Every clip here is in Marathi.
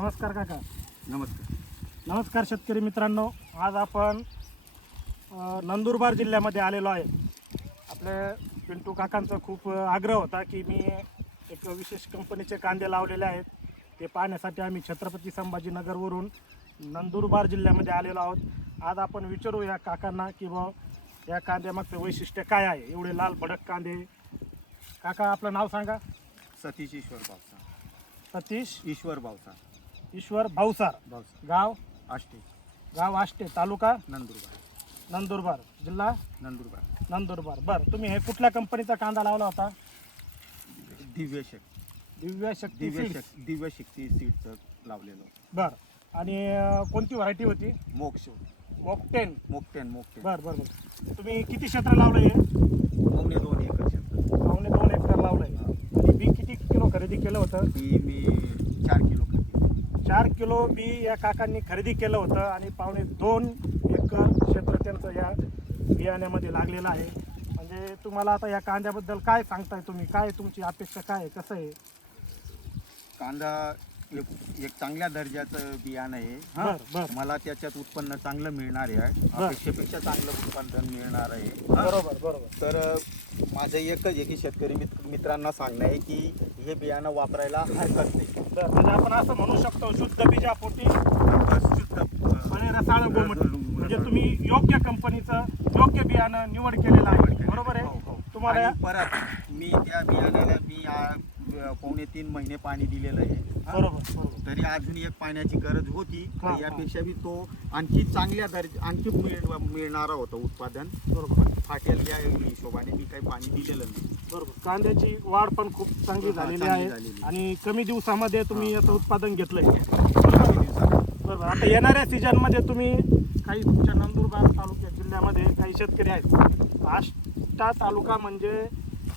नमस्कार काका. नमस्कार. नमस्कार शेतकरी मित्रांनो. आज आपण नंदुरबार जिल्ह्यामध्ये आलेलो आहे. आपले पिंटू काकांचा खूप आग्रह होता की मी एक विशेष कंपनीचे कांदे लावलेले आहेत ते पाहण्यासाठी आम्ही छत्रपती संभाजीनगरवरून नंदुरबार जिल्ह्यामध्ये आलेलो आहोत. आज आपण विचारू या काकांना की या कांद्यामागचं वैशिष्ट्य काय आहे. एवढे लाल भडक कांदे. काका आपलं नाव सांगा. सतीश ईश्वर भावसा. सतीश ईश्वर भावसा. ईश्वर भावसार. गाव आष्टे. गाव आष्टे, तालुका नंदुरबार. नंदुरबार, जिल्हा नंदुरबार. नंदुरबार. बरं, तुम्ही हे कुठल्या कंपनीचा कांदा लावला होता. दिव्य शक्ती सीडचं लावलेलं. बरं, आणि कोणती व्हरायटी होती. मोक्ष. मोकटेन. मोकटेन. बरं बरं बरं. तुम्ही किती क्षेत्र लावलं हे. पावणे 2 एकर क्षेत्र. पावणे 2 एकर लावलंय. आणि बी किती किलो खरेदी केलं होतं. मी 4 किलो 4 किलो बी या काकांनी खरेदी केलं होतं आणि पावणे 2 एकर क्षेत्र त्यांचं या बियाण्यामध्ये लागलेलं आहे. म्हणजे तुम्हाला आता या कांद्याबद्दल काय सांगताय तुम्ही. काय तुमची अपेक्षा काय आहे, कसं आहे. कांदा एक चांगल्या दर्जाचं बियाणं आहे. बरं बरं. मला त्याच्यात उत्पन्न चांगलं मिळणार आहे. अपेक्षेपेक्षा चांगलं उत्पादन मिळणार आहे. बरोबर बरोबर. तर माझं एकच आहे की शेतकरी मित्रांना सांगणं आहे की हे बियाणं वापरायला हरकत नाही. म्हणजे आपण असं म्हणू शकतो शुद्ध बीजापोटी रसाळ गोमट. म्हणजे तुम्ही योग्य कंपनीचं योग्य बियाणं निवड केलेलं आहे. बरोबर आहे. तुम्हाला परत मी त्या बियाण्याला पावणे 3 महिने पाणी दिलेलं आहे. बरोबर. तरी अजून एक पाण्याची गरज होती. यापेक्षा बी तो आणखी चांगल्या आणखी मिळणारा होता उत्पादन. बरोबर. फाटेल या हिशोबाने मी काही पाणी दिलेलं नाही. बरोबर. कांद्याची वाढ पण खूप चांगली झालेली आहे आणि कमी दिवसामध्ये तुम्ही याचं उत्पादन घेतलंय. बरोबर. आता येणाऱ्या सीजनमध्ये तुम्ही काही तुमच्या नंदुरबार तालुक्या जिल्ह्यामध्ये काही शेतकरी आहेत. आष्टा तालुका म्हणजे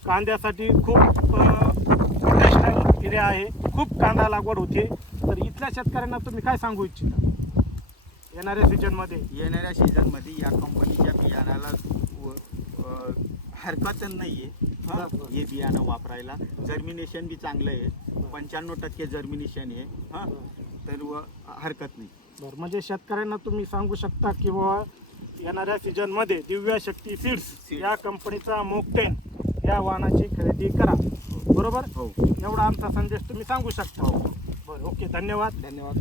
कांद्यासाठी खूप प्रोफेशनल एरिया आहे. खूप कांदा लागवड होते. तर इथल्या शेतकऱ्यांना तुम्ही काय सांगू इच्छिता येणाऱ्या सीजनमध्ये या कंपनीच्या बियाणाला हरकत नाही आहे. हे बियाणं वापरायला जर्मिनेशन बी चांगलं आहे. 95% जर्मिनेशन आहे. तर हरकत नाही. बरं, म्हणजे शेतकऱ्यांना तुम्ही सांगू शकता की येणाऱ्या सीजनमध्ये दिव्य शक्ती सीड्स या कंपनीचा मोकटेन या वाहनाची खरेदी करा. बरोबर. हो. एवढा आमचा संदेश तुम्ही सांगू शकता. हो. बरं, ओके. धन्यवाद. धन्यवाद.